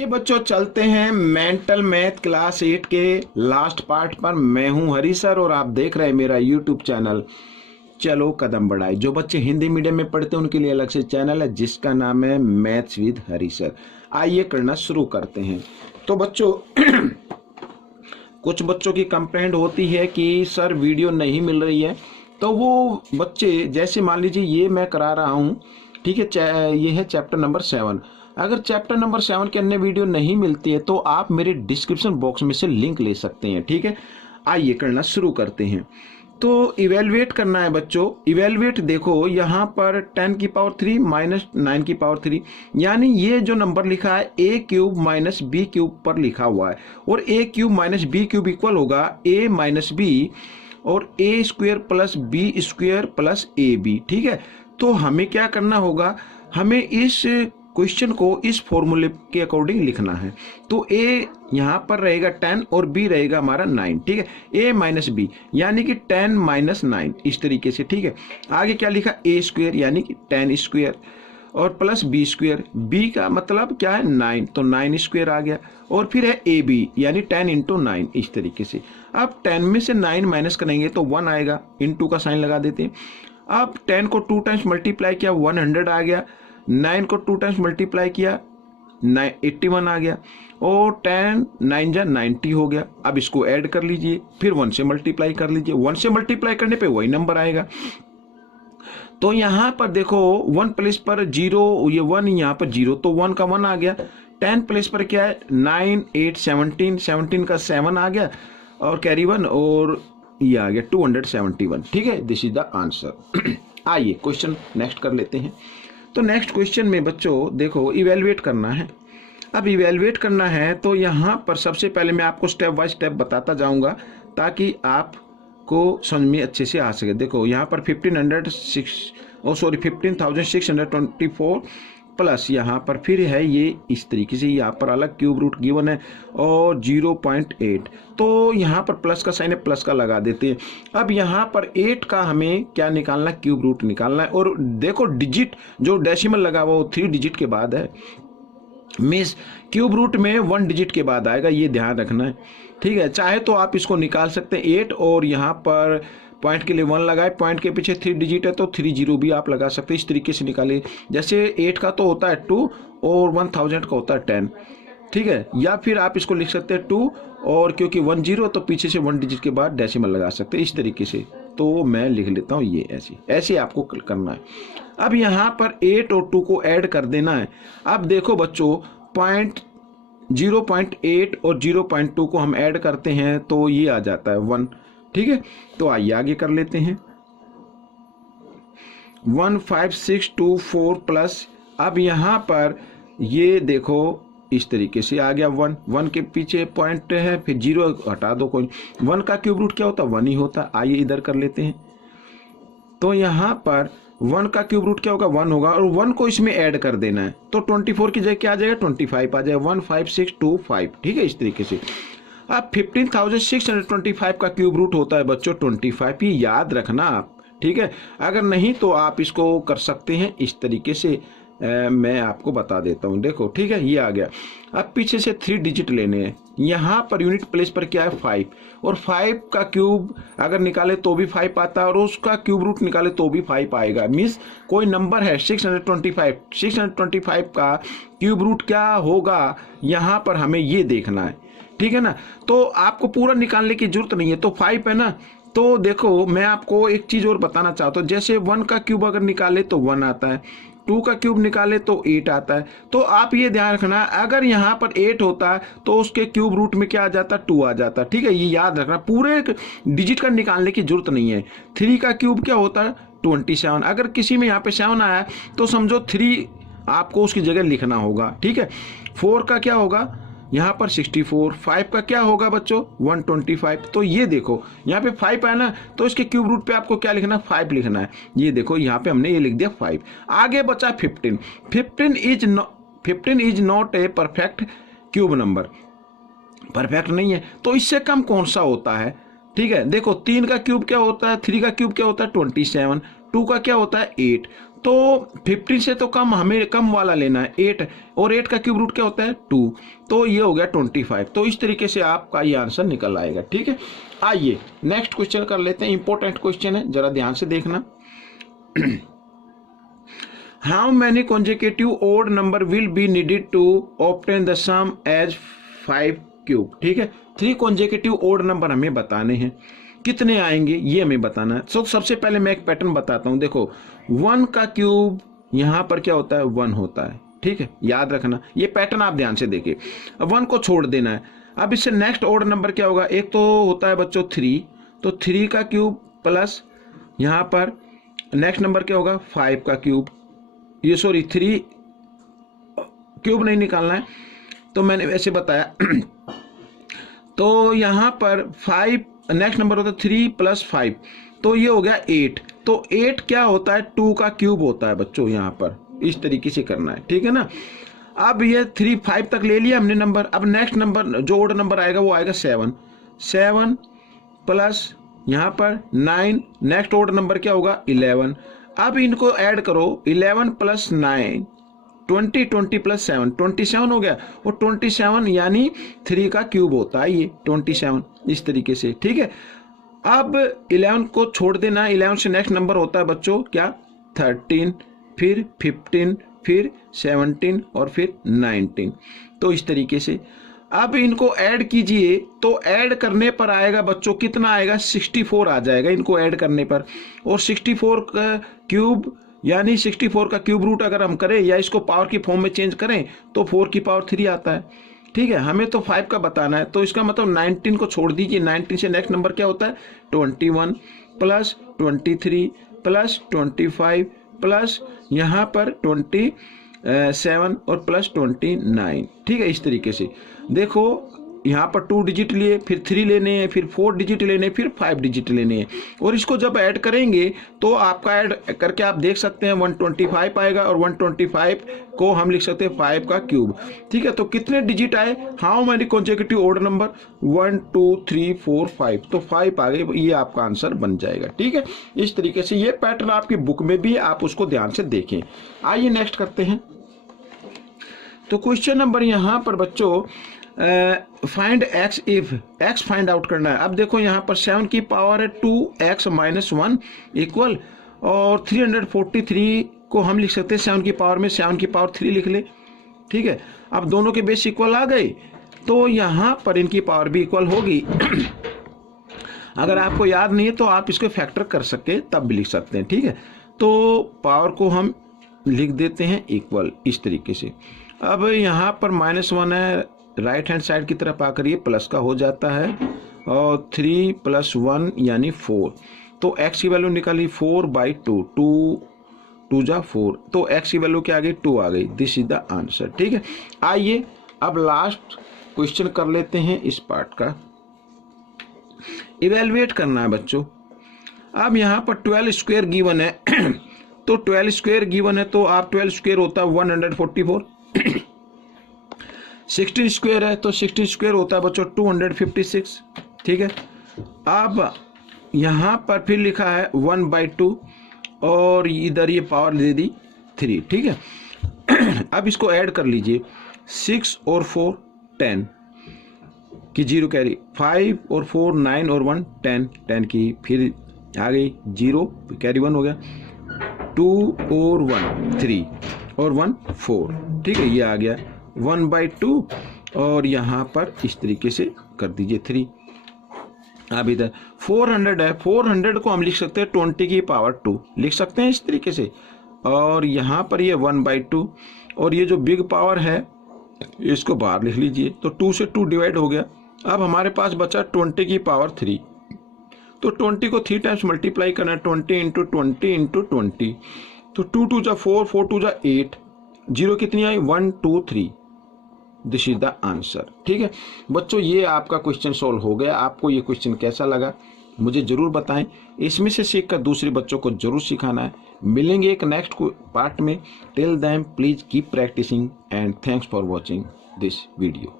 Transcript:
ये बच्चों चलते हैं मेंटल मैथ क्लास 8 के लास्ट पार्ट पर। मैं हूं हरी सर और आप देख रहे हैं मेरा यूट्यूब चैनल चलो कदम बढ़ाए। जो बच्चे हिंदी मीडियम में पढ़ते हैं उनके लिए अलग से चैनल है जिसका नाम है मैथ्स विद हरी सर। आइए करना शुरू करते हैं। तो बच्चों कुछ बच्चों की कंप्लेंट होती है कि सर वीडियो नहीं मिल रही है। तो वो बच्चे जैसे मान लीजिए ये मैं करा रहा हूँ, ठीक है, ये है चैप्टर नंबर 7। अगर चैप्टर नंबर 7 के अन्य वीडियो नहीं मिलती है तो आप मेरे डिस्क्रिप्शन बॉक्स में से लिंक ले सकते हैं, ठीक है। आइए करना शुरू करते हैं। तो इवेलुएट करना है बच्चों। इवेलुएट देखो यहाँ पर 10 की पावर 3 माइनस 9 की पावर 3, यानी ये जो नंबर लिखा है a cube minus b cube पर लिखा हुआ है, और a cube minus b cube equal होगा a माइनस बी और a square plus b square plus a b, ठीक है। तो हमें क्या करना होगा, हमें इस क्वेश्चन को इस फॉर्मूले के अकॉर्डिंग लिखना है। तो a यहाँ पर रहेगा 10 और b रहेगा हमारा 9, ठीक है। a माइनस बी यानी कि 10 माइनस 9 इस तरीके से, ठीक है। आगे क्या लिखा, a स्क्वेयर यानी कि 10 स्क्वेयर और प्लस बी स्क्वेयर, बी का मतलब क्या है 9, तो 9 स्क्वेयर आ गया। और फिर है ए बी यानी 10 इंटू 9 इस तरीके से। अब 10 में से 9 माइनस करेंगे तो 1 आएगा, इंटू का साइन लगा देते हैं। अब 10 को 2 टाइम्स मल्टीप्लाई किया 100 आ गया, 9 को 2 टाइम्स मल्टीप्लाई किया 81 आ गया, और 10 9 जा 90 हो गया। अब इसको ऐड कर लीजिए, फिर 1 से मल्टीप्लाई कर लीजिए, 1 से मल्टीप्लाई करने पे वही नंबर आएगा। तो यहाँ पर देखो 1 प्लेस पर 0, ये 1 यहाँ पर 0, तो 1 का 1 आ गया। 10 प्लेस पर क्या है 9 8 17, 17 का 7 आ गया और कैरी 1, और ये आ गया 271, ठीक है। This is the answer. आइए क्वेश्चन नेक्स्ट कर लेते हैं। तो नेक्स्ट क्वेश्चन में बच्चों देखो इवेलुएट करना है। अब इवेलुएट करना है तो यहाँ पर सबसे पहले मैं आपको स्टेप बाय स्टेप बताता जाऊँगा ताकि आपको समझ में अच्छे से आ सके। देखो यहाँ पर 15,624 प्लस यहाँ पर फिर है ये इस तरीके से, यहाँ पर अलग क्यूब रूट गिवन है और 0.8, तो यहाँ पर प्लस का साइन है, प्लस का लगा देते हैं। अब यहाँ पर 8 का हमें क्या निकालना है, क्यूब रूट निकालना है। और देखो डिजिट जो डेसिमल लगा हुआ वो 3 डिजिट के बाद है, मीन्स क्यूब रूट में 1 डिजिट के बाद आएगा, ये ध्यान रखना है, ठीक है। चाहे तो आप इसको निकाल सकते हैं 8 और यहाँ पर पॉइंट के लिए 1 लगाए, पॉइंट के पीछे 3 डिजिट है तो 3 0 भी आप लगा सकते हैं, इस तरीके से निकालिए। जैसे 8 का तो होता है 2 और 1000 का होता है 10, ठीक है। या फिर आप इसको लिख सकते हैं 2 और क्योंकि 1 0 तो पीछे से 1 डिजिट के बाद डेसिमल लगा सकते हैं, इस तरीके से। तो मैं लिख लेता हूँ ये ऐसे आपको करना है। अब यहाँ पर 8 और 2 को ऐड कर देना है। अब देखो बच्चों 0.8 और 0.2 को हम ऐड करते हैं तो ये आ जाता है 1, ठीक है। तो आइए आगे कर लेते हैं। 15624 प्लस, अब यहाँ पर ये देखो इस तरीके से आ गया 1 के पीछे पॉइंट है, फिर 0 हटा दो, कोई 1 का क्यूब रूट क्या होता है 1 ही होता। आइए इधर कर लेते हैं। तो यहाँ पर 1 का क्यूब रूट क्या होगा 1 होगा, और 1 को इसमें ऐड कर देना है तो 24 की जगह क्या आ जाएगा 25 आ जाएगा, 15625, ठीक है, इस तरीके से। अब 15,625 का क्यूब रूट होता है बच्चों 25, ये याद रखना आप, ठीक है। अगर नहीं तो आप इसको कर सकते हैं इस तरीके से, मैं आपको बता देता हूँ। देखो ठीक है, ये आ गया। अब पीछे से 3 डिजिट लेने हैं। यहाँ पर यूनिट प्लेस पर क्या है 5, और 5 का क्यूब अगर निकाले तो भी 5 आता है, और उसका क्यूब रूट निकाले तो भी 5 आएगा। मीन्स कोई नंबर है 625 का क्यूब रूट क्या होगा, यहाँ पर हमें ये देखना है, ठीक है ना। तो आपको पूरा निकालने की जरूरत नहीं है, तो 5 है ना। तो देखो मैं आपको एक चीज और बताना चाहता हूँ, जैसे 1 का क्यूब अगर निकाले तो 1 आता है, 2 का क्यूब निकाले तो 8 आता है। तो आप ये ध्यान रखना, अगर यहाँ पर 8 होता है तो उसके क्यूब रूट में क्या आ जाता, 2 आ जाता, ठीक है। ये याद रखना, पूरे डिजिट का निकालने की जरूरत नहीं है। 3 का क्यूब क्या होता है 27, अगर किसी में यहाँ पे 7 आया तो समझो 3 आपको उसकी जगह लिखना होगा, ठीक है। 4 का क्या होगा यहाँ पर 64, 5 का क्या होगा बच्चों 125। तो ये देखो यहाँ पे 5 है ना, तो इसके क्यूब रूट पे आपको क्या लिखना है 5 लिखना है। ये देखो यहाँ पे हमने ये लिख दिया 5। आगे बचा 15। 15 is not a perfect cube number, perfect नहीं है, तो इससे कम कौन सा होता है, ठीक है। देखो 3 का क्यूब क्या होता है, 3 का क्यूब क्या होता है 27, 2 का क्या होता है 8, तो 15 से तो कम, हमें कम वाला लेना है 8, और 8 का क्यूब रूट क्या होता है 2, तो ये हो गया 25। तो इस तरीके से आपका ये आंसर निकल आएगा। ठीक है, आइए नेक्स्ट क्वेश्चन कर लेते हैं। इंपॉर्टेंट क्वेश्चन है, जरा ध्यान से देखना। How many consecutive odd number will be needed to obtain the sum as 5 cube. ठीक है, 3 consecutive odd नंबर हमें बताने हैं, कितने आएंगे ये हमें बताना है। तो सबसे पहले मैं एक पैटर्न बताता हूं। देखो 1 का क्यूब यहां पर क्या होता है 1 होता है। ठीक है, याद रखना ये पैटर्न, आप ध्यान से देखिए। अब 1 को छोड़ देना है। अब इससे नेक्स्ट ऑड नंबर क्या होगा, एक तो होता है बच्चों 3, तो 3 का क्यूब प्लस यहां पर नेक्स्ट नंबर क्या होगा 5 का क्यूब, ये सॉरी 3 क्यूब नहीं निकालना है, तो मैंने वैसे बताया। तो यहां पर 5 नेक्स्ट नंबर होता है 3 + 5, तो ये हो गया 8। तो 8 क्या होता है 2 का क्यूब होता है बच्चों, यहां पर इस तरीके से करना है। ठीक है ना, अब ये 3 5 तक ले लिया हमने नंबर। अब नेक्स्ट नंबर जो ऑड नंबर आएगा वो आएगा 7 प्लस यहां पर 9, नेक्स्ट ऑड नंबर क्या होगा 11। अब इनको ऐड करो 11 + 9 20, 20 + 7 27 हो गया, और 27 यानी 3 का क्यूब होता है ये 27, इस तरीके से। ठीक है, अब 11 को छोड़ देना, 11 से नेक्स्ट नंबर होता है बच्चों क्या 13, फिर 15, फिर 17 और फिर 19, तो इस तरीके से। अब इनको ऐड कीजिए, तो ऐड करने पर आएगा बच्चों कितना आएगा 64 आ जाएगा इनको ऐड करने पर। और 64 का क्यूब यानी 64 का क्यूब रूट अगर हम करें या इसको पावर की फॉर्म में चेंज करें तो 4 की पावर 3 आता है। ठीक है, हमें तो 5 का बताना है, तो इसका मतलब 19 को छोड़ दीजिए। 19 से नेक्स्ट नंबर क्या होता है 21 प्लस 23 प्लस 25 प्लस यहाँ पर 27 और प्लस 29। ठीक है, इस तरीके से देखो यहाँ पर 2 डिजिट लिए, फिर 3 लेने हैं, फिर 4 डिजिट लेने हैं, फिर 5 डिजिट लेने हैं, और इसको जब ऐड करेंगे तो आपका ऐड करके आप देख सकते हैं 125 आएगा, और 125 को हम लिख सकते हैं 5 का क्यूब। ठीक है, तो कितने डिजिट आए, how many consecutive odd number 1 2 3 4 5, तो 5 आ गए, ये आपका आंसर बन जाएगा। ठीक है, इस तरीके से ये पैटर्न आपकी बुक में भी, आप उसको ध्यान से देखें। आइए नेक्स्ट करते हैं। तो क्वेश्चन नंबर यहाँ पर बच्चों find x if x find out करना है। अब देखो यहाँ पर 7 की पावर है 2x - 1 इक्वल, और 343 को हम लिख सकते हैं 7 की पावर में 7 की पावर 3 लिख ले। ठीक है, अब दोनों के बेस इक्वल आ गए, तो यहाँ पर इनकी पावर भी इक्वल होगी। अगर आपको याद नहीं है तो आप इसको फैक्टर कर सकते, तब भी लिख सकते हैं। ठीक है, तो पावर को हम लिख देते हैं इक्वल, इस तरीके से। अब यहाँ पर -1 है, राइट हैंड साइड की तरफ आकर ये प्लस का हो जाता है, और 3 + 1 यानी 4, तो x की वैल्यू निकाली 4/2, 2 जा 4, तो x की वैल्यू क्या आ गई 2 आ गई। This is the answer. ठीक है, आइए अब लास्ट क्वेश्चन कर लेते हैं इस पार्ट का। इवेलुएट करना है बच्चों। अब यहाँ पर 12 स्क्वायर गिवन है, तो 12 स्क्वायर गिवन है, तो आप 12 स्क्वायर होता है 144, 16 स्क्वायर है तो 16 स्क्वायर होता है बच्चों 256। ठीक है, अब यहाँ पर फिर लिखा है 1/2, और इधर ये पावर दे दी 3। ठीक है, अब इसको ऐड कर लीजिए, 6 और 4 10 की 0 कैरी, 5 और 4 9 और 1 10 10 की, फिर आ गई 0 कैरी 1 हो गया, 2 और 1 3 और 1 4। ठीक है, ये आ गया 1/2, और यहाँ पर इस तरीके से कर दीजिए 3। अब इधर 400 है, 400 को हम लिख सकते हैं 20 की पावर 2 लिख सकते हैं इस तरीके से, और यहाँ पर ये 1/2, और ये जो बिग पावर है इसको बाहर लिख लीजिए, तो 2 से 2 डिवाइड हो गया। अब हमारे पास बचा 20 की पावर 3, तो 20 को 3 टाइम्स मल्टीप्लाई करना है, 20 × 20 × 20, तो 2 2 जा 4, 4 2 जा 8, 0 कितनी आई 1 2 3। This is the answer. ठीक है बच्चों, ये आपका क्वेश्चन सॉल्व हो गया। आपको ये क्वेश्चन कैसा लगा मुझे जरूर बताएं, इसमें से सीखकर दूसरे बच्चों को जरूर सिखाना है। मिलेंगे एक नेक्स्ट पार्ट में। Till then please keep practising and thanks for watching this video.